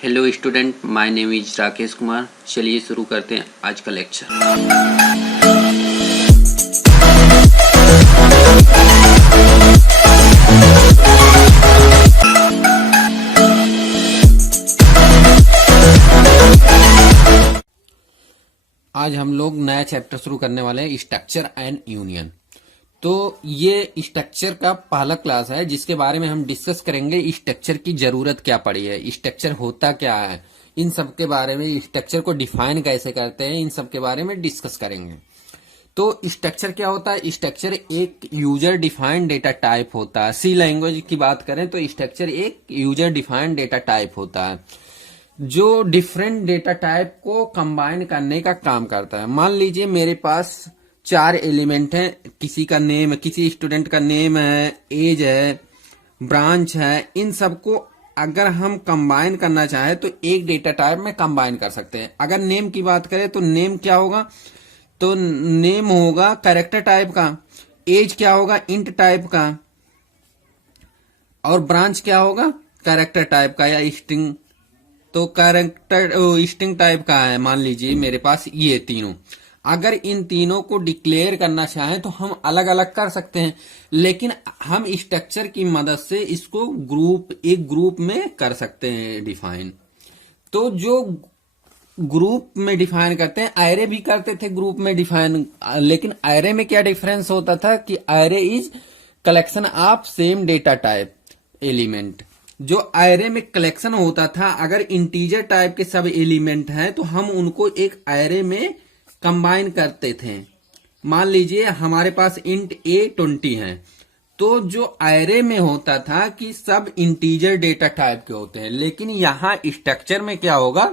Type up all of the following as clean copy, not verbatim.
Hello student, my name is Rakesh Kumar. चलिए शुरू करते हैं आज का लेक्चर। आज हम लोग नया चैप्टर शुरू करने वाले हैं, स्ट्रक्चर एंड यूनियन। तो ये स्ट्रक्चर का पहला क्लास है जिसके बारे में हम डिस्कस करेंगे। स्ट्रक्चर की जरूरत क्या पड़ी है, स्ट्रक्चर होता क्या है, इन सब के बारे में, स्ट्रक्चर को डिफाइन कैसे करते हैं, इन सब के बारे में डिस्कस करेंगे। तो स्ट्रक्चर क्या होता है? स्ट्रक्चर एक यूजर डिफाइंड डेटा टाइप होता है। सी लैंग्वेज की बात करें तो स्ट्रक्चर एक यूजर डिफाइंड डेटा टाइप होता है जो डिफरेंट डेटा टाइप को कंबाइन करने का काम करता है। मान लीजिए मेरे पास 4 एलिमेंट हैं, किसी का नेम, किसी स्टूडेंट का नेम है, एज है, ब्रांच है। इन सबको अगर हम कंबाइन करना चाहें तो एक डेटा टाइप में कंबाइन कर सकते हैं। अगर नेम की बात करें तो नेम क्या होगा? तो नेम होगा कैरेक्टर टाइप का, एज क्या होगा? इंट टाइप का, और ब्रांच क्या होगा? कैरेक्टर टाइप का या स्ट्रिंग। तो कैरेक्टर स्ट्रिंग टाइप का है मान लीजिए मेरे पास ये तीनों। अगर इन तीनों को डिक्लेयर करना चाहें तो हम अलग अलग कर सकते हैं, लेकिन हम स्ट्रक्चर की मदद से इसको एक ग्रुप में कर सकते हैं डिफाइन। तो जो ग्रुप में डिफाइन करते हैं, एरे भी करते थे ग्रुप में डिफाइन, लेकिन एरे में क्या डिफरेंस होता था कि array is collection of same data type element. जो एरे में कलेक्शन होता था, अगर इंटीजर टाइप के सब एलिमेंट हैं तो हम उनको एक एरे में कंबाइन करते थे। मान लीजिए हमारे पास इंट ए 20 है, तो जो एरे में होता था कि सब इंटीजर डेटा टाइप के होते हैं, लेकिन यहाँ स्ट्रक्चर में क्या होगा?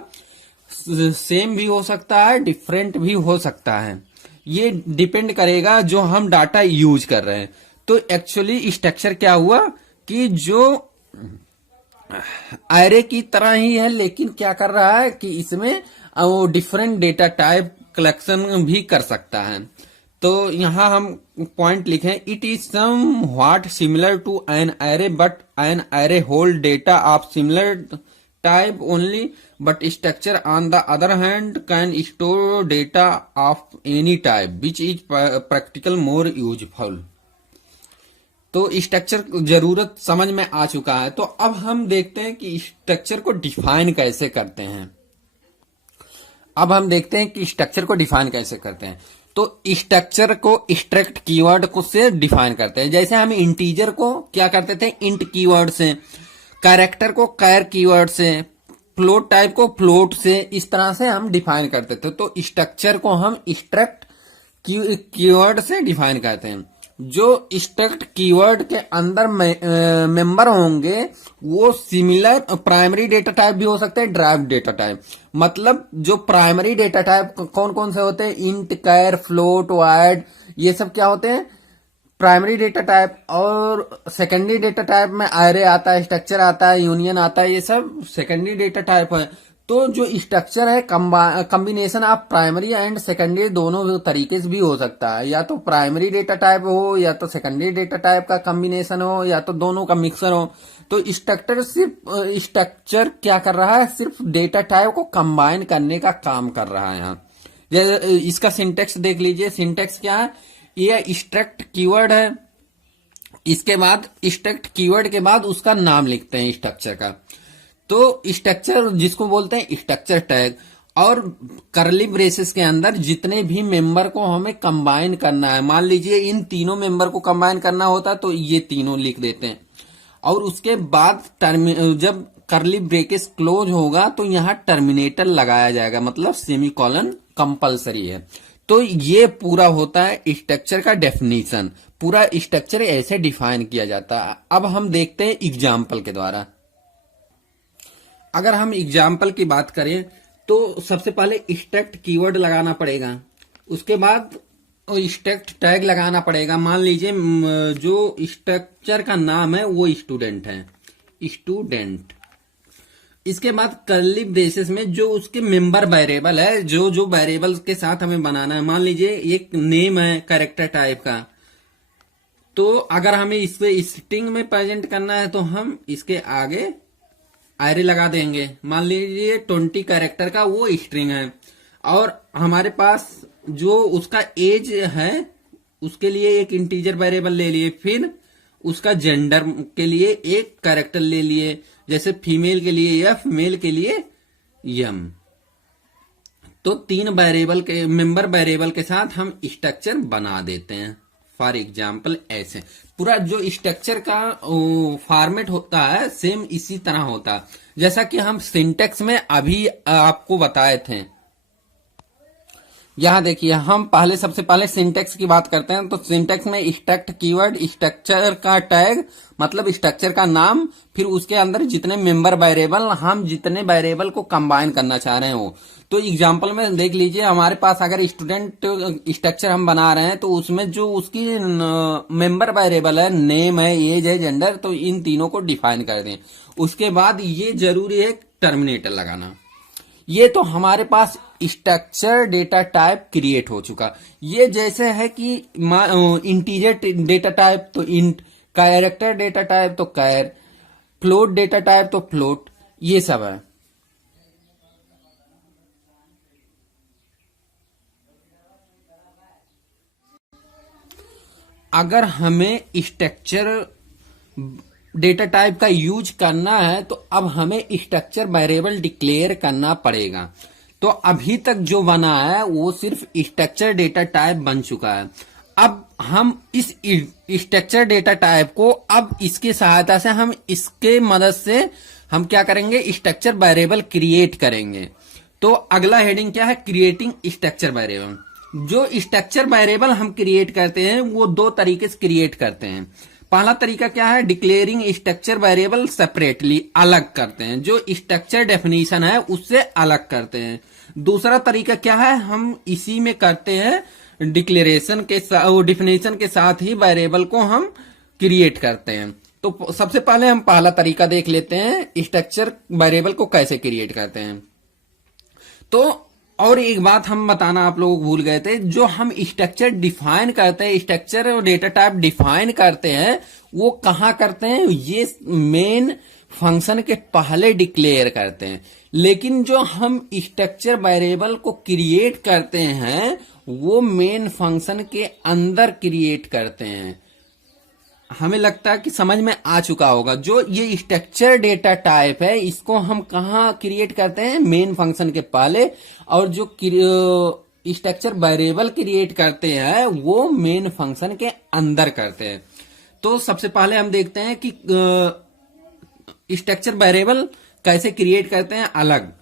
सेम भी हो सकता है, डिफरेंट भी हो सकता है। ये डिपेंड करेगा जो हम डाटा यूज कर रहे हैं। तो एक्चुअली स्ट्रक्चर क्या हुआ कि जो एरे की तरह ही है, लेकिन क्या कर रहा है कि इसमें वो डिफरेंट डेटा टाइप कलेक्शन भी कर सकता है। तो यहां हम पॉइंट लिखें, it is somewhat similar to an array but an array hold data of similar type only, but structure on the other hand can store data of any type which is practical more useful. तो structure जरूरत समझ में आ चुका है। तो अब हम देखते हैं कि स्ट्रक्चर को डिफाइन कैसे करते हैं। अब हम देखते हैं कि स्ट्रक्चर को डिफाइन कैसे करते हैं। तो स्ट्रक्चर को स्ट्रक्ट कीवर्ड को से डिफाइन करते हैं। जैसे हम इंटीजर को क्या करते थे? इंट कीवर्ड से, कैरेक्टर को कैर कीवर्ड से, फ्लोट टाइप को फ्लोट से, इस तरह से हम डिफाइन करते थे। तो स्ट्रक्चर को हम स्ट्रक्ट कीवर्ड से डिफाइन करते हैं। जो स्ट्रक्ट कीवर्ड के अंदर मेंबर होंगे वो सिमिलर प्राइमरी डेटा टाइप भी हो सकते हैं, ड्राइव्ड डेटा टाइप। मतलब जो प्राइमरी डेटा टाइप कौन कौन से होते हैं? इंट, कैर, फ्लोट, वाइड, ये सब क्या होते हैं? Primary data type. और सेकेंडरी डेटा टाइप में एरे आता है, स्ट्रक्चर आता है, यूनियन आता है, ये सब सेकेंडरी डेटा टाइप है। तो जो स्ट्रक्चर है combination of primary and secondary दोनों तरीके से भी हो सकता है। या तो प्राइमरी डेटा टाइप हो, या तो सेकेंडरी डेटा टाइप का कॉम्बिनेशन हो, या तो दोनों का मिक्सर हो। तो स्ट्रक्चर क्या कर रहा है? सिर्फ डेटा टाइप को कंबाइन करने का काम कर रहा है। यहाँ जैसे इसका सिंटेक्स देख लीजिए। सिंटेक्स क्या है? ये स्ट्रक्ट कीवर्ड है, इसके बाद स्ट्रक्ट कीवर्ड के बाद उसका नाम लिखते हैं स्ट्रक्चर का। तो स्ट्रक्चर जिसको बोलते हैं स्ट्रक्चर टैग, और करली ब्रेसेस के अंदर जितने भी मेंबर को हमें कंबाइन करना है, मान लीजिए इन तीनों मेंबर को कंबाइन करना होता तो ये तीनों लिख देते हैं। और उसके बाद जब करली ब्रेसेस क्लोज होगा तो यहाँ टर्मिनेटर लगाया जाएगा, मतलब सेमीकोलन कंपलसरी है। तो ये पूरा होता है स्ट्रक्चर का डेफिनेशन। पूरा स्ट्रक्चर ऐसे डिफाइन किया जाता है। अब हम देखते हैं एग्जाम्पल के द्वारा। अगर हम एग्जाम्पल की बात करें तो सबसे पहले स्ट्रक्ट कीवर्ड लगाना पड़ेगा, उसके बाद स्ट्रक्ट टैग लगाना पड़ेगा। मान लीजिए जो स्ट्रक्चर का नाम है वो स्टूडेंट है, स्टूडेंट। इसके बाद कर्ली ब्रेसेस में जो उसके मेंबर वेरिएबल है, जो वेरिएबल के साथ हमें बनाना है। मान लीजिए एक नेम है कैरेक्टर टाइप का, तो अगर हमें इस पे स्ट्रिंग में प्रेजेंट करना है तो हम इसके आगे एरे लगा देंगे। मान लीजिए 20 कैरेक्टर का वो स्ट्रिंग है, और हमारे पास जो उसका एज है उसके लिए एक इंटीजर वेरिएबल ले लिए, फिर उसका जेंडर के लिए एक कैरेक्टर ले लिए, जैसे फीमेल के लिए एफ, मेल के लिए एम। तो 3 वेरिएबल के मेंबर वेरिएबल के साथ हम स्ट्रक्चर बना देते हैं। फॉर एग्जाम्पल ऐसे पूरा जो स्ट्रक्चर का फॉर्मेट होता है सेम इसी तरह होता है, जैसा कि हम सिंटेक्स में अभी आपको बताए थे। यहां देखिए, हम सबसे पहले सिंटेक्स की बात करते हैं। तो सिंटेक्स में स्ट्रक्ट कीवर्ड, स्ट्रक्चर का टैग मतलब स्ट्रक्चर का नाम, फिर उसके अंदर जितने मेंबर वेरिएबल, हम जितने वेरिएबल को कंबाइन करना चाह रहे हैं वो। तो एग्जांपल में देख लीजिए, हमारे पास अगर स्टूडेंट स्ट्रक्चर हम बना रहे हैं तो उसमें जो उसकी मेंबर वेरिएबल है, नेम है, एज है, जेंडर, तो इन तीनों को डिफाइन कर दें। उसके बाद ये जरूरी है टर्मिनेटर लगाना। ये तो हमारे पास स्ट्रक्चर डेटा टाइप क्रिएट हो चुका। ये जैसे है कि इंटीजर डेटा टाइप तो इंट, कैरेक्टर डेटा टाइप तो कैर, फ्लोट डेटा टाइप तो फ्लोट, ये सब है। अगर हमें स्ट्रक्चर डेटा टाइप का यूज करना है तो अब हमें स्ट्रक्चर वेरिएबल डिक्लेयर करना पड़ेगा। तो अभी तक जो बना है वो सिर्फ स्ट्रक्चर डेटा टाइप बन चुका है। अब हम इस स्ट्रक्चर डेटा टाइप को, अब इसकी सहायता से हम इसके मदद से हम क्या करेंगे, स्ट्रक्चर वेरिएबल क्रिएट करेंगे। तो अगला हेडिंग क्या है, क्रिएटिंग स्ट्रक्चर वेरिएबल। जो स्ट्रक्चर वेरिएबल हम क्रिएट करते हैं वो 2 तरीके से क्रिएट करते हैं। पहला तरीका क्या है, डिक्लेयरिंग स्ट्रक्चर वेरिएबल सेपरेटली, अलग करते हैं, जो स्ट्रक्चर डेफिनेशन है उससे अलग करते हैं। दूसरा तरीका क्या है, हम इसी में करते हैं डिक्लेरेशन के साथ, डिफिनेशन के साथ ही वेरिएबल को हम क्रिएट करते हैं। तो सबसे पहले हम पहला तरीका देख लेते हैं, स्ट्रक्चर वेरिएबल को कैसे क्रिएट करते हैं। तो और एक बात हम बताना आप लोग भूल गए थे, जो हम स्ट्रक्चर डिफाइन करते हैं, स्ट्रक्चर और डेटा टाइप डिफाइन करते हैं, वो कहाँ करते हैं, ये मेन फंक्शन के पहले डिक्लेयर करते हैं। लेकिन जो हम स्ट्रक्चर वेरिएबल को क्रिएट करते हैं वो मेन फंक्शन के अंदर क्रिएट करते हैं। हमें लगता है कि समझ में आ चुका होगा। जो ये स्ट्रक्चर डेटा टाइप है इसको हम कहाँ क्रिएट करते हैं, मेन फंक्शन के पहले, और जो स्ट्रक्चर वेरिएबल क्रिएट करते हैं वो मेन फंक्शन के अंदर करते हैं। तो सबसे पहले हम देखते हैं कि स्ट्रक्चर वेरिएबल कैसे क्रिएट करते हैं, अलग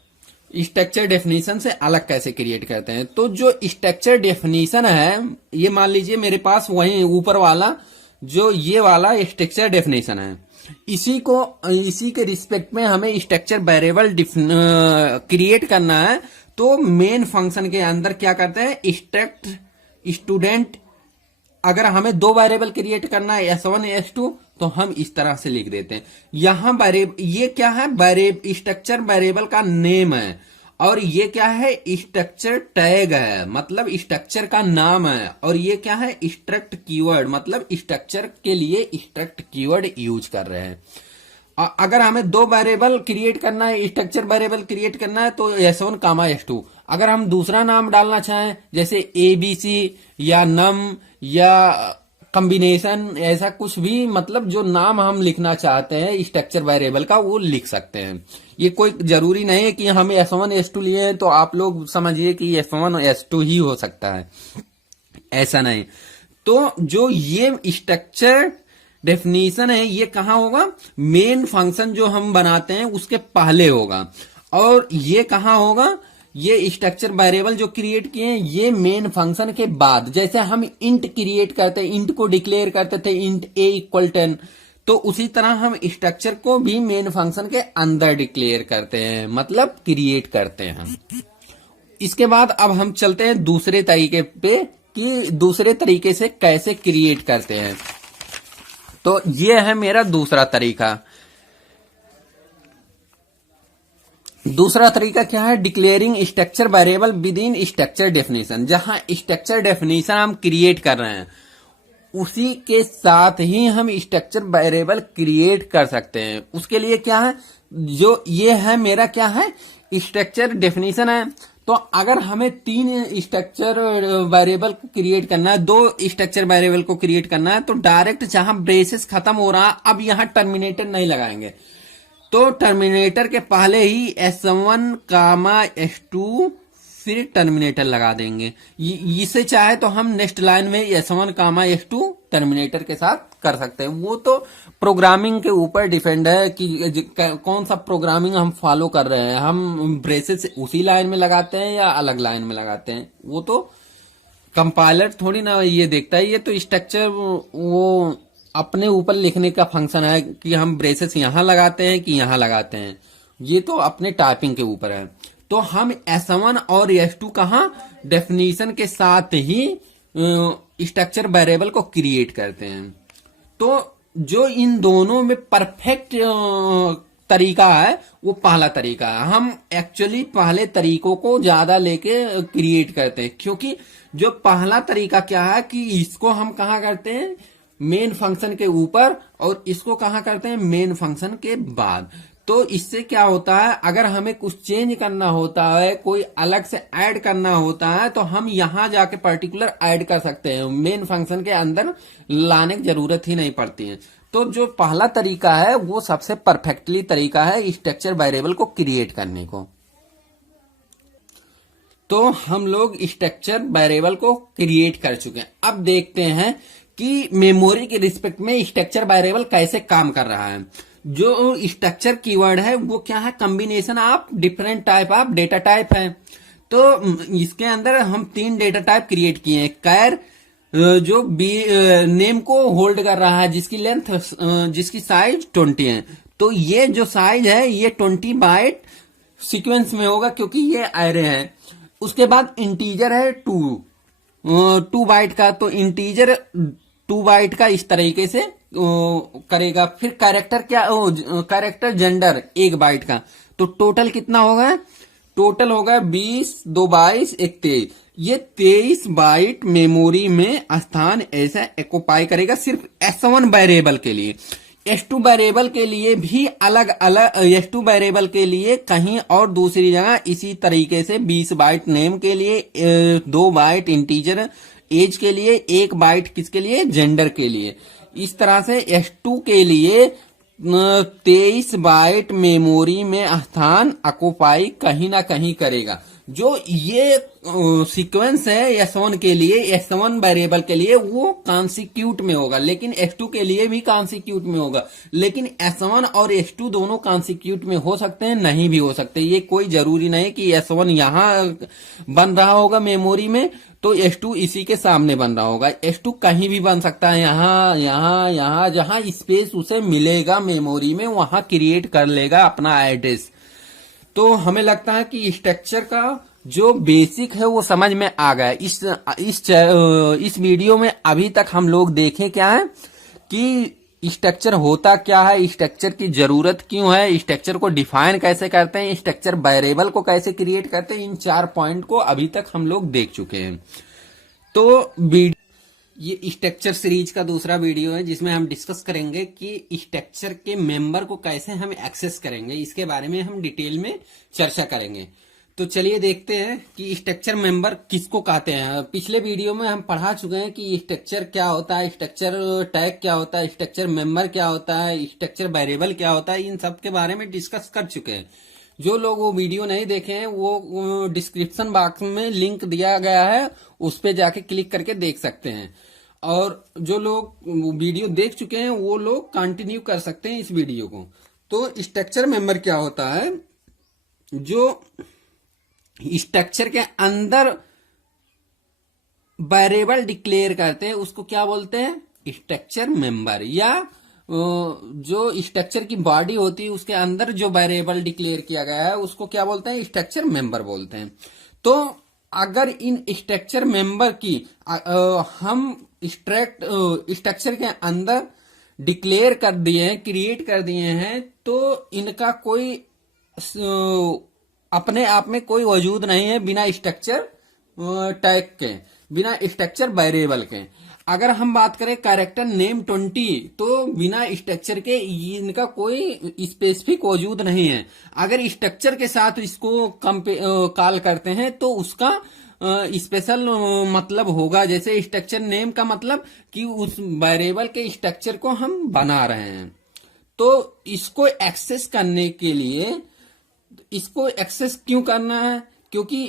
स्ट्रक्चर डेफिनेशन से अलग कैसे क्रिएट करते हैं। तो जो स्ट्रक्चर डेफिनेशन है, ये मान लीजिए मेरे पास वही ऊपर वाला जो ये वाला स्ट्रक्चर डेफिनेशन है, इसी के रिस्पेक्ट में हमें स्ट्रक्चर वेरिएबल क्रिएट करना है। तो मेन फंक्शन के अंदर क्या करते हैं, स्ट्रक्ट स्टूडेंट, अगर हमें 2 वेरिएबल क्रिएट करना है S1 S2 तो हम इस तरह से लिख देते हैं। यहां ये क्या है, स्ट्रक्चर वेरिएबल का नेम है, और ये क्या है, स्ट्रक्चर टैग है, मतलब स्ट्रक्चर का नाम है, और ये क्या है, स्ट्रक्ट कीवर्ड, मतलब स्ट्रक्चर के लिए स्ट्रक्ट कीवर्ड यूज कर रहे हैं। अगर हमें 2 वेरिएबल क्रिएट करना है, स्ट्रक्चर वेरिएबल क्रिएट करना है तो S1 कामा S2। अगर हम दूसरा नाम डालना चाहें जैसे ABC या नम या कॉम्बिनेशन, ऐसा कुछ भी, मतलब जो नाम हम लिखना चाहते हैं स्ट्रक्चर वेरिएबल का वो लिख सकते हैं। ये कोई जरूरी नहीं है कि हमें S1 S2 लिए तो आप लोग समझिए कि S1 S2 ही हो सकता है, ऐसा नहीं। तो जो ये स्ट्रक्चर डेफिनेशन है ये कहाँ होगा, मेन फंक्शन जो हम बनाते हैं उसके पहले होगा। और ये कहाँ होगा, ये स्ट्रक्चर वेरिएबल जो क्रिएट किए हैं ये मेन फंक्शन के बाद। जैसे हम इंट क्रिएट करते हैं, इंट को डिक्लेयर करते थे इंट a = 10, तो उसी तरह हम स्ट्रक्चर को भी मेन फंक्शन के अंदर डिक्लेयर करते हैं, मतलब क्रिएट करते हैं। इसके बाद अब हम चलते हैं दूसरे तरीके पे कि दूसरे तरीके से कैसे क्रिएट करते हैं। तो ये है मेरा दूसरा तरीका। दूसरा तरीका क्या है, declaring structure variable with in structure definition. जहां स्ट्रक्चर डेफिनेशन हम क्रिएट कर रहे हैं उसी के साथ ही हम स्ट्रक्चर वेरिएबल क्रिएट कर सकते हैं। उसके लिए क्या है, जो ये है मेरा क्या है, स्ट्रक्चर डेफिनेशन है। तो अगर हमें 3 स्ट्रक्चर वेरिएबल को क्रिएट करना है, 2 स्ट्रक्चर वेरिएबल को क्रिएट करना है, तो डायरेक्ट जहां ब्रेसेस खत्म हो रहा, अब यहां टर्मिनेटर नहीं लगाएंगे। तो टर्मिनेटर के पहले ही S1 कामा S2 फिर टर्मिनेटर लगा देंगे। इसे चाहे तो हम नेक्स्ट लाइन में S1 कामा S2 टर्मिनेटर के साथ कर सकते हैं। वो तो प्रोग्रामिंग के ऊपर डिपेंड है कि कौन सा प्रोग्रामिंग हम फॉलो कर रहे हैं, हम ब्रेसेस उसी लाइन में लगाते हैं या अलग लाइन में लगाते हैं, वो तो कंपाइलर थोड़ी ना ये देखता है। ये तो स्ट्रक्चर वो अपने ऊपर लिखने का फंक्शन है कि हम ब्रेसेस यहां लगाते हैं कि यहां लगाते हैं, ये तो अपने टाइपिंग के ऊपर है। तो हम S1 और S2 कहां डेफिनेशन के साथ ही स्ट्रक्चर वेरिएबल को क्रिएट करते हैं। तो जो इन दोनों में परफेक्ट तरीका है वो पहला तरीका है। हम एक्चुअली पहले तरीकों को ज्यादा लेके क्रिएट करते हैं, क्योंकि जो पहला तरीका क्या है कि इसको हम कहाँ करते हैं, मेन फंक्शन के ऊपर, और इसको कहाँ करते हैं, मेन फंक्शन के बाद। तो इससे क्या होता है, अगर हमें कुछ चेंज करना होता है, कोई अलग से ऐड करना होता है, तो हम यहां जाके पर्टिकुलर ऐड कर सकते हैं, मेन फंक्शन के अंदर लाने की जरूरत ही नहीं पड़ती है। तो जो पहला तरीका है वो सबसे परफेक्टली तरीका है स्ट्रक्चर वेरिएबल को क्रिएट करने को। तो हम लोग स्ट्रक्चर वेरिएबल को क्रिएट कर चुके हैं। अब देखते हैं कि मेमोरी के रिस्पेक्ट में स्ट्रक्चर वेरिएबल कैसे काम कर रहा है। जो स्ट्रक्चर कीवर्ड है वो क्या है, combination of different type of data type है। तो इसके अंदर हम 3 डेटा टाइप क्रिएट किए हैं। कैर जो नेम को होल्ड कर रहा है, जिसकी लेंथ जिसकी साइज 20 है। तो ये जो साइज है ये 20 बाइट सीक्वेंस में होगा, क्योंकि ये एरे है। उसके बाद इंटीजर है 2 बाइट का, तो इंटीजर 2 बाइट का इस तरीके से करेगा। फिर कैरेक्टर क्या, कैरेक्टर जेंडर 1 बाइट का। तो टोटल कितना होगा, टोटल होगा 20, 2 22, 1 23। ये 23 बाइट मेमोरी में स्थान ऐसा ऑक्युपाई करेगा सिर्फ S1 वेरिएबल के लिए। S2 वेरिएबल के लिए भी अलग अलग, S2 वेरिएबल के लिए कहीं और दूसरी जगह इसी तरीके से 20 बाइट नेम के लिए, 2 बाइट इंटीजर एज के लिए, 1 बाइट किसके लिए, जेंडर के लिए। इस तरह से S2 के लिए 23 बाइट मेमोरी में स्थान ऑक्युपाई कहीं ना कहीं करेगा। जो ये सीक्वेंस है S1 के लिए, S1 वेरिएबल के लिए वो कॉन्सिक्यूट में होगा, लेकिन S2 के लिए भी कॉन्सिक्यूट में होगा। लेकिन S1 और S2 दोनों कॉन्सिक्यूट में हो सकते हैं, नहीं भी हो सकते। ये कोई जरूरी नहीं कि S1 यहां बन रहा होगा मेमोरी में तो S2 इसी के सामने बन रहा होगा। S2 कहीं भी बन सकता है, यहां जहां स्पेस उसे मिलेगा मेमोरी में वहां क्रिएट कर लेगा अपना एड्रेस। तो हमें लगता है कि स्ट्रक्चर का जो बेसिक है वो समझ में आ गया। इस वीडियो में अभी तक हम लोग देखें क्या है कि स्ट्रक्चर होता क्या है, स्ट्रक्चर की जरूरत क्यों है, स्ट्रक्चर को डिफाइन कैसे करते हैं, स्ट्रक्चर वेरिएबल को कैसे क्रिएट करते हैं। इन 4 पॉइंट को अभी तक हम लोग देख चुके हैं। तो ये स्ट्रक्चर सीरीज का दूसरा वीडियो है, जिसमें हम डिस्कस करेंगे कि स्ट्रक्चर के मेंबर को कैसे हम एक्सेस करेंगे, इसके बारे में हम डिटेल में चर्चा करेंगे। तो चलिए देखते हैं कि स्ट्रक्चर मेंबर किसको कहते हैं। पिछले वीडियो में हम पढ़ा चुके हैं कि स्ट्रक्चर क्या होता है, स्ट्रक्चर टैग क्या होता है, स्ट्रक्चर मेंबर क्या होता है, स्ट्रक्चर वेरिएबल क्या होता है, इन सब के बारे में डिस्कस कर चुके हैं। जो लोग वो वीडियो नहीं देखे हैं वो डिस्क्रिप्शन बॉक्स में लिंक दिया गया है, उस पे जाके क्लिक करके देख सकते हैं। और जो लोग वीडियो देख चुके हैं वो लोग कंटिन्यू कर सकते हैं इस वीडियो को। तो स्ट्रक्चर मेंबर क्या होता है, जो स्ट्रक्चर के अंदर वेरिएबल डिक्लेयर करते हैं उसको क्या बोलते हैं, स्ट्रक्चर मेंबर। या जो स्ट्रक्चर की बॉडी होती है उसके अंदर जो वेरिएबल डिक्लेयर किया गया है उसको क्या बोलते हैं, स्ट्रक्चर मेंबर बोलते हैं। तो अगर इन स्ट्रक्चर मेंबर की हम स्ट्रक्चर के अंदर डिक्लेयर कर दिए हैं, क्रिएट कर दिए हैं, तो इनका कोई अपने आप में कोई वजूद नहीं है बिना स्ट्रक्चर टैग के, बिना स्ट्रक्चर वेरिएबल के। अगर हम बात करें कैरेक्टर नेम 20, तो बिना स्ट्रक्चर के इनका कोई स्पेसिफिक वजूद नहीं है। अगर स्ट्रक्चर के साथ इसको कॉल करते हैं तो उसका स्पेशल मतलब होगा। जैसे स्ट्रक्चर नेम का मतलब कि उस वेरिएबल के स्ट्रक्चर को हम बना रहे हैं। तो इसको एक्सेस करने के लिए, इसको एक्सेस क्यों करना है, क्योंकि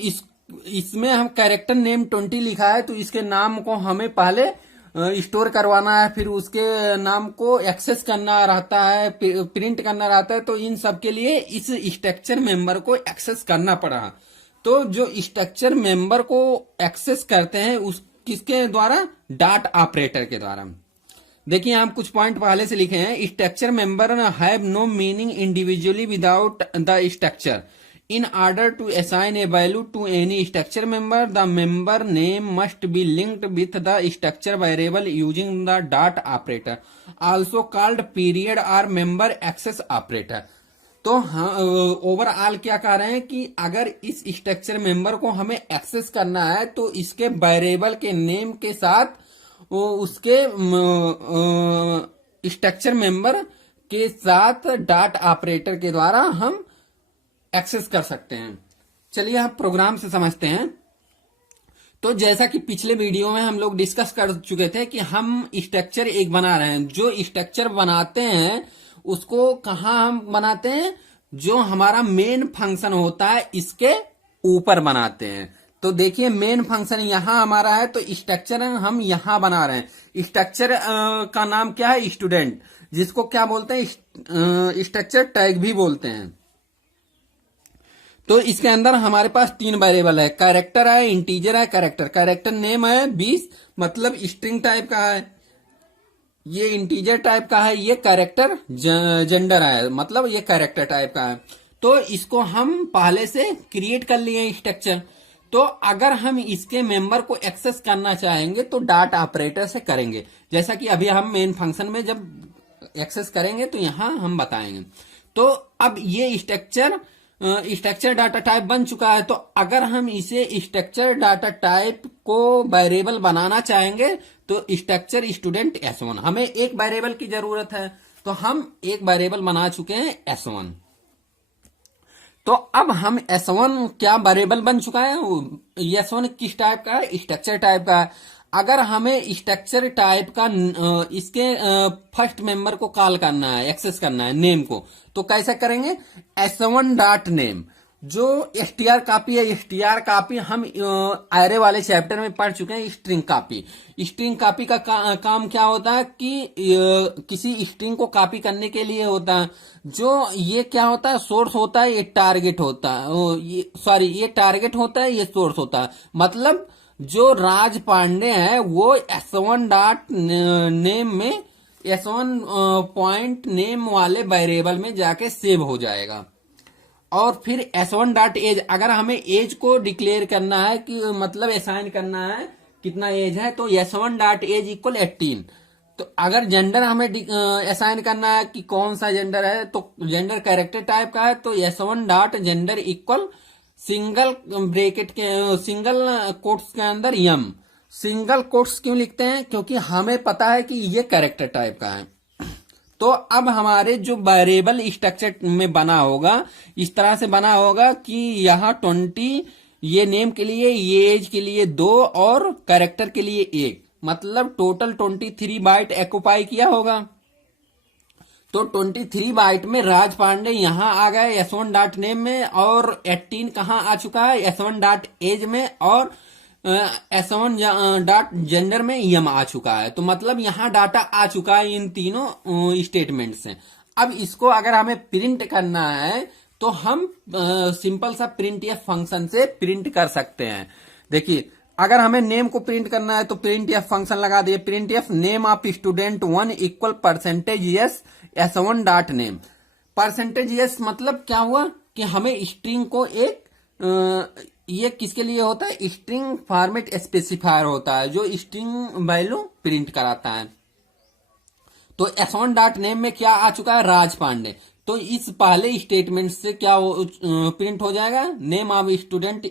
इसमें हम कैरेक्टर नेम 20 लिखा है, तो इसके नाम को हमें पहले स्टोर करवाना है, फिर उसके नाम को एक्सेस करना रहता है, प्रिंट करना रहता है। तो इन सब के लिए इस स्ट्रक्चर मेंबर को एक्सेस करना पड़ा। तो जो स्ट्रक्चर मेंबर को एक्सेस करते हैं उस किसके द्वारा, डॉट ऑपरेटर के द्वारा। देखिए हम कुछ पॉइंट पहले से लिखे हैं। Structure member have no meaning individually without the structure. In order to assign a value to any structure member, the member name must be linked with the structure variable using the dot operator, also called period or member access operator. तो overall क्या कह रहे हैं कि अगर इस structure member को हमें एक्सेस करना है तो इसके वेरिएबल के नेम के साथ उसके स्ट्रक्चर मेंबर के साथ डॉट ऑपरेटर के द्वारा हम एक्सेस कर सकते हैं। चलिए हम प्रोग्राम से समझते हैं। तो जैसा कि पिछले वीडियो में हम लोग डिस्कस कर चुके थे कि हम स्ट्रक्चर एक बना रहे हैं। जो स्ट्रक्चर बनाते हैं उसको कहाँ हम बनाते हैं, जो हमारा मेन फंक्शन होता है इसके ऊपर बनाते हैं। तो देखिए मेन फंक्शन यहां हमारा है, तो स्ट्रक्चर हम यहां बना रहे हैं। स्ट्रक्चर का नाम क्या है, स्टूडेंट, जिसको क्या बोलते हैं, स्ट्रक्चर टैग भी बोलते हैं। तो इसके अंदर हमारे पास 3 वेरिएबल है, कैरेक्टर है, इंटीजर है, कैरेक्टर नेम है 20, मतलब स्ट्रिंग टाइप का है। ये इंटीजर टाइप का है, ये कैरेक्टर जेंडर है, मतलब ये कैरेक्टर टाइप का है। तो इसको हम पहले से क्रिएट कर लिए स्ट्रक्चर। तो अगर हम इसके मेंबर को एक्सेस करना चाहेंगे तो डॉट ऑपरेटर से करेंगे, जैसा कि अभी हम मेन फंक्शन में जब एक्सेस करेंगे तो यहां हम बताएंगे। तो अब ये स्ट्रक्चर डाटा टाइप बन चुका है। तो अगर हम इसे स्ट्रक्चर डाटा टाइप को वेरिएबल बनाना चाहेंगे तो स्ट्रक्चर स्टूडेंट S1, हमें एक वेरिएबल की जरूरत है, तो हम एक वेरिएबल बना चुके हैं S1। तो अब हम S1 क्या वेरिएबल बन चुका है, S1 किस टाइप का है, स्ट्रक्चर टाइप का है। अगर हमें स्ट्रक्चर टाइप का इसके फर्स्ट मेंबर को कॉल करना है, एक्सेस करना है नेम को, तो कैसे करेंगे, S1 डॉट नेम। जो str कॉपी है, str कॉपी हम एरे वाले चैप्टर में पढ़ चुके हैं। स्ट्रिंग कॉपी का काम क्या होता है कि किसी स्ट्रिंग को कॉपी करने के लिए होता है। जो ये क्या होता है, सोर्स होता है, ये टारगेट होता है, ये टारगेट होता है, ये सोर्स होता है। मतलब जो राज पांडे है वो S1 डॉट नेम में S1 पॉइंट नेम वाले वेरिएबल में जाके सेव हो जाएगा। और फिर S1 डॉट एज, अगर हमें एज को डिक्लेयर करना है कि मतलब असाइन करना है कितना एज है, तो S1 डॉट एज इक्वल 18। तो अगर जेंडर हमें असाइन करना है कि कौन सा जेंडर है, तो जेंडर कैरेक्टर टाइप का है, तो S1 dot gender equal single bracket के सिंगल कोट्स के अंदर M। सिंगल कोट्स क्यों लिखते हैं, क्योंकि हमें पता है कि ये कैरेक्टर टाइप का है। तो अब हमारे जो वेरिएबल स्ट्रक्चर में बना होगा इस तरह से बना होगा कि यहाँ 20 ये नेम के लिए, ये एज के लिए 2 और कैरेक्टर के लिए 1, मतलब टोटल 23 बाइट ऑक्युपाई किया होगा। तो 23 बाइट में राज पांडे यहां आ गए S1 डॉट नेम में, और 18 कहां आ चुका है, S1 डॉट एज में, और S1 डॉट जेंडर में M आ चुका है। तो मतलब यहां डाटा आ चुका है इन तीनों स्टेटमेंट से। अब इसको अगर हमें प्रिंट करना है तो हम सिंपल सा प्रिंटफ फंक्शन से प्रिंट कर सकते हैं। देखिए अगर हमें नेम को प्रिंट करना है तो प्रिंटफ फंक्शन लगा दिए, printf name of student 1 equal %s S1 dot name. %s मतलब क्या हुआ कि हमें स्ट्रिंग को एक ये किसके लिए होता है, स्ट्रिंग फॉर्मेट स्पेसिफायर होता है जो स्ट्रिंग वैल्यू प्रिंट कराता है। तो S1 डॉट नेम में क्या आ चुका है, राज पांडे। तो इस पहले स्टेटमेंट से क्या प्रिंट हो जाएगा, नेम ऑफ स्टूडेंट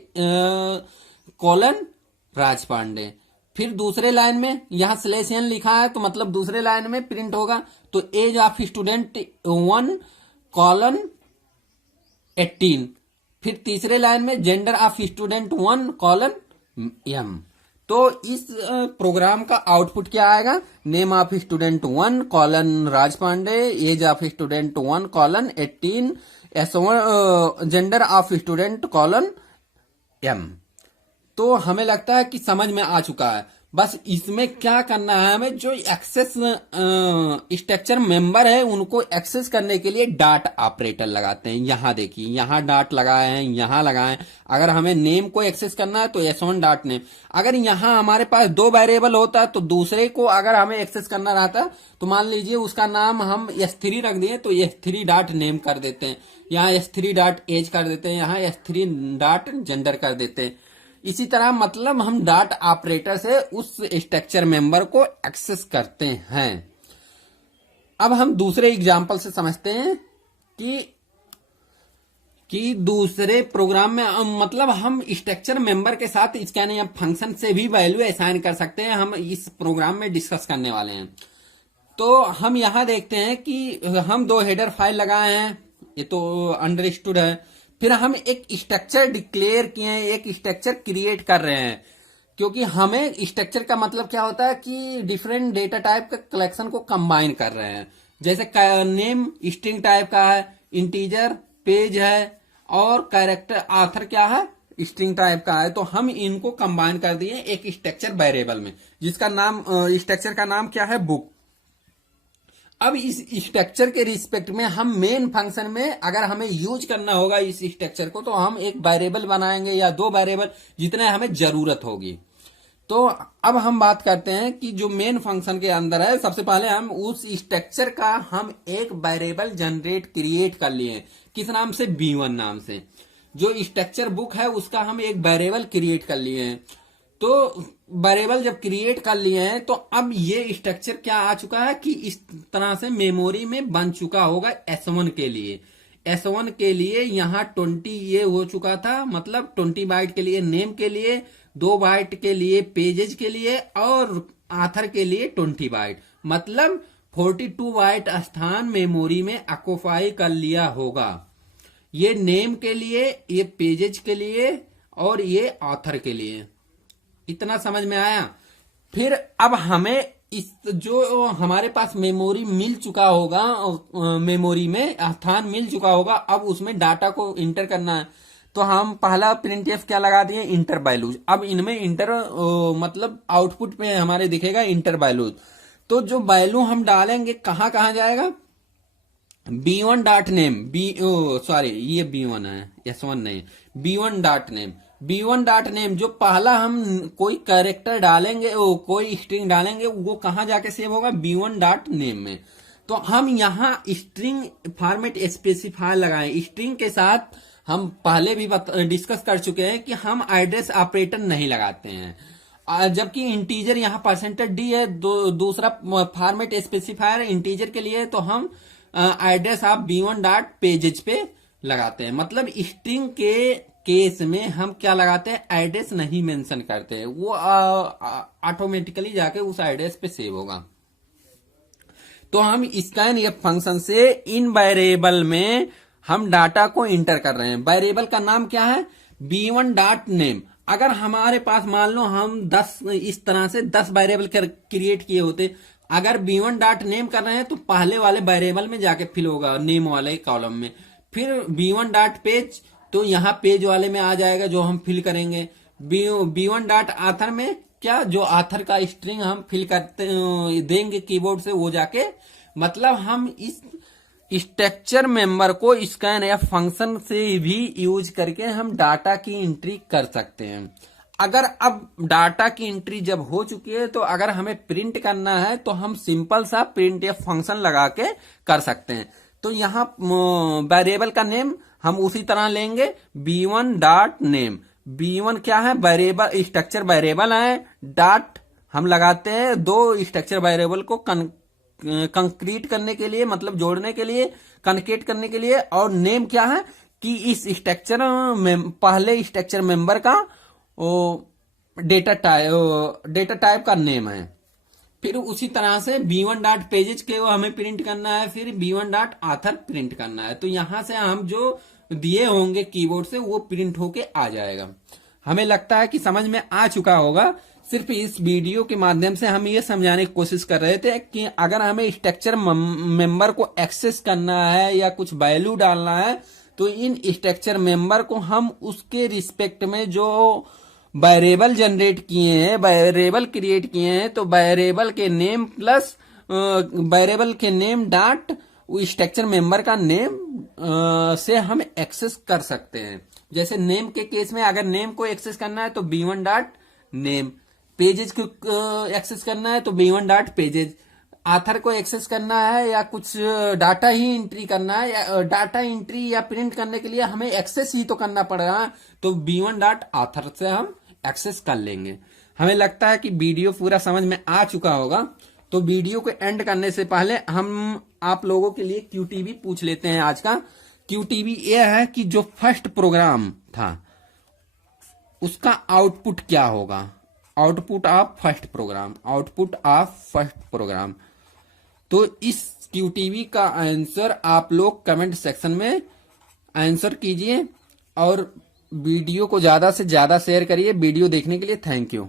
कोलन राज पांडे। फिर दूसरे लाइन में यहाँ स्लेश n लिखा है तो मतलब दूसरे लाइन में प्रिंट होगा, तो एज ऑफ स्टूडेंट 1 कॉलन 18। फिर तीसरे लाइन में gender of student 1 colon m। तो इस प्रोग्राम का आउटपुट क्या आएगा, name of student 1 colon Raj Pandey, age of student 1 colon 18, gender of student colon m। तो हमें लगता है कि समझ में आ चुका है। बस इसमें क्या करना है, हमें जो एक्सेस स्ट्रक्चर मेंबर है उनको एक्सेस करने के लिए डॉट ऑपरेटर लगाते हैं। यहां देखिए, यहां डॉट लगाए हैं, यहां लगाए हैं। अगर हमें नेम को एक्सेस करना है तो s1 डॉट नेम। अगर यहां हमारे पास 2 वेरिएबल होता है तो दूसरे को अगर हमें एक्सेस करना रहता तो मान लीजिए उसका नाम हम s3 रख दिए तो s3 डॉट नेम कर देते हैं, यहाँ s3 डॉट एज कर देते हैं, यहाँ s3 डॉट जेंडर कर देते हैं। इसी तरह मतलब हम डॉट ऑपरेटर से उस स्ट्रक्चर मेंबर को एक्सेस करते हैं। अब हम दूसरे एग्जांपल से समझते हैं कि दूसरे प्रोग्राम में मतलब हम स्ट्रक्चर मेंबर के साथ इसका यानी फंक्शन से भी वैल्यू असाइन कर सकते हैं। हम इस प्रोग्राम में डिस्कस करने वाले हैं। तो हम यहां देखते हैं कि हम 2 हेडर फाइल लगाए हैं, ये तो अंडरस्टूड है। फिर हम एक स्ट्रक्चर डिक्लेयर किए हैं, एक स्ट्रक्चर क्रिएट कर रहे हैं, क्योंकि हमें स्ट्रक्चर का मतलब क्या होता है कि डिफरेंट डेटा टाइप का कलेक्शन को कंबाइन कर रहे हैं। जैसे नेम स्ट्रिंग टाइप का है, इंटीजर पेज है और कैरेक्टर ऑथर क्या है, स्ट्रिंग टाइप का है। तो हम इनको कंबाइन कर दिए एक स्ट्रक्चर वेरिएबल में, जिसका नाम स्ट्रक्चर का नाम क्या है, बुक। अब इस स्ट्रक्चर के रिस्पेक्ट में हम मेन फंक्शन में अगर हमें यूज करना होगा इस स्ट्रक्चर को तो हम एक वेरिएबल बनाएंगे या 2 वेरिएबल, जितने हमें जरूरत होगी। तो अब हम बात करते हैं कि जो मेन फंक्शन के अंदर है, सबसे पहले हम उस स्ट्रक्चर का हम एक वेरिएबल जनरेट क्रिएट कर लिए, किस नाम से, b1 नाम से। जो स्ट्रक्चर बुक है उसका हम एक वेरिएबल क्रिएट कर लिए हैं। तो वेरिएबल जब क्रिएट कर लिए हैं तो अब ये स्ट्रक्चर क्या आ चुका है कि इस तरह से मेमोरी में बन चुका होगा s1 के लिए। s1 के लिए यहाँ 20 ये हो चुका था, मतलब 20 बाइट के लिए नेम के लिए, 2 बाइट के लिए पेजेज के लिए और आथर के लिए 20 बाइट, मतलब 42 बाइट स्थान मेमोरी में ऑक्युपाई कर लिया होगा। ये नेम के लिए, ये पेजेज के लिए और ये ऑथर के लिए। इतना समझ में आया। फिर अब हमें इस जो हमारे पास मेमोरी मिल चुका होगा, मेमोरी में स्थान मिल चुका होगा, अब उसमें डाटा को इंटर करना है। तो हम पहला प्रिंटफ क्या लगा दिए, इंटर वैल्यूज। अब इनमें इंटर मतलब आउटपुट में हमारे दिखेगा इंटर वैल्यूज। तो जो वैल्यू हम डालेंगे कहां कहां जाएगा, b1 डॉट नेम, सॉरी ये b1 है, s1 नहीं, b1 dot name. b1 dot name जो पहला हम कोई कैरेक्टर डालेंगे, कोई स्ट्रिंग डालेंगे, वो कहां जाके सेव होगा, b1 डॉट नेम में। तो हम यहाँ स्ट्रिंग फॉर्मेट स्पेसिफायर लगाएं। स्ट्रिंग के साथ हम पहले भी डिस्कस कर चुके हैं कि हम एड्रेस ऑपरेटर नहीं लगाते हैं, जबकि इंटीजर यहाँ %d है। दूसरा फॉर्मेट स्पेसिफायर इंटीजर के लिए, तो हम address of b1 dot pages पे लगाते हैं। मतलब स्ट्रिंग के केस में हम क्या लगाते हैं, एड्रेस नहीं मेंशन करते, वो ऑटोमेटिकली जाके उस एड्रेस पे सेव होगा। तो हम स्कैन ये फंक्शन से इन वेरिएबल में हम डाटा को इंटर कर रहे हैं। वेरिएबल का नाम क्या है, b1 डॉट नेम। अगर हमारे पास मान लो हम 10 इस तरह से 10 वेरिएबल क्रिएट किए होते, अगर b1 डॉट नेम कर रहे हैं तो पहले वाले वेरिएबल में जाके फिल होगा, नेम वाले कॉलम में। फिर b1 डॉट पेज, तो यहाँ पेज वाले में आ जाएगा जो हम फिल करेंगे। b1 डॉट आथर में क्या, जो आथर का स्ट्रिंग हम फिल करते देंगे कीबोर्ड से, वो जाके, मतलब हम इस स्ट्रक्चर मेंबर को स्कैन या फंक्शन से भी यूज करके हम डाटा की एंट्री कर सकते हैं। अगर अब डाटा की एंट्री जब हो चुकी है तो अगर हमें प्रिंट करना है तो हम सिंपल सा प्रिंट या फंक्शन लगा के कर सकते हैं। तो यहाँ वेरिएबल का नेम हम उसी तरह लेंगे, b1 डॉट नेम। b1 क्या है, वेरिएबल, स्ट्रक्चर वेरिएबल है, डॉट हम लगाते हैं 2 स्ट्रक्चर वेरिएबल को कंक्रीट करने के लिए, मतलब जोड़ने के लिए, कनकेट करने के लिए। और नेम क्या है कि इस स्ट्रक्चर में पहले स्ट्रक्चर मेंबर का डेटा टाइप का नेम है। फिर उसी तरह से B1 डॉट पेजेस के वो हमें प्रिंट करना है, फिर B1 डॉट आथर प्रिंट करना है। तो यहां से हम जो दिए होंगे कीबोर्ड से वो प्रिंट होके आ जाएगा। हमें लगता है कि समझ में आ चुका होगा। सिर्फ इस वीडियो के माध्यम से हम ये समझाने की कोशिश कर रहे थे कि अगर हमें स्ट्रक्चर मेंबर को एक्सेस करना है या कुछ वैल्यू डालना है तो इन स्ट्रक्चर मेंबर को हम उसके रिस्पेक्ट में जो वेरिएबल जनरेट किए हैं, वेरिएबल क्रिएट किए हैं, तो वेरिएबल के नेम प्लस वेरिएबल के नेम डॉट स्ट्रक्चर मेंबर का नेम से हम एक्सेस कर सकते हैं। जैसे नेम के केस में अगर नेम को एक्सेस करना है तो B1 डॉट नेम, पेजेस को एक्सेस करना है तो B1 डॉट पेजेस, आथर को एक्सेस करना है या कुछ डाटा ही एंट्री करना है या डाटा एंट्री या प्रिंट करने के लिए हमें एक्सेस ही तो करना पड़ेगा, तो B1 डॉट आथर से हम एक्सेस कर लेंगे। हमें लगता है कि वीडियो पूरा समझ में आ चुका होगा। तो वीडियो को एंड करने से पहले हम आप लोगों के लिए QTB पूछ लेते हैं। आज का QTB यह है कि जो फर्स्ट प्रोग्राम था उसका आउटपुट क्या होगा। Output of first program, output of first program. तो इस QTB का आंसर आप लोग कमेंट सेक्शन में आंसर कीजिए और वीडियो को ज्यादा से ज्यादा शेयर करिए। वीडियो देखने के लिए थैंक यू।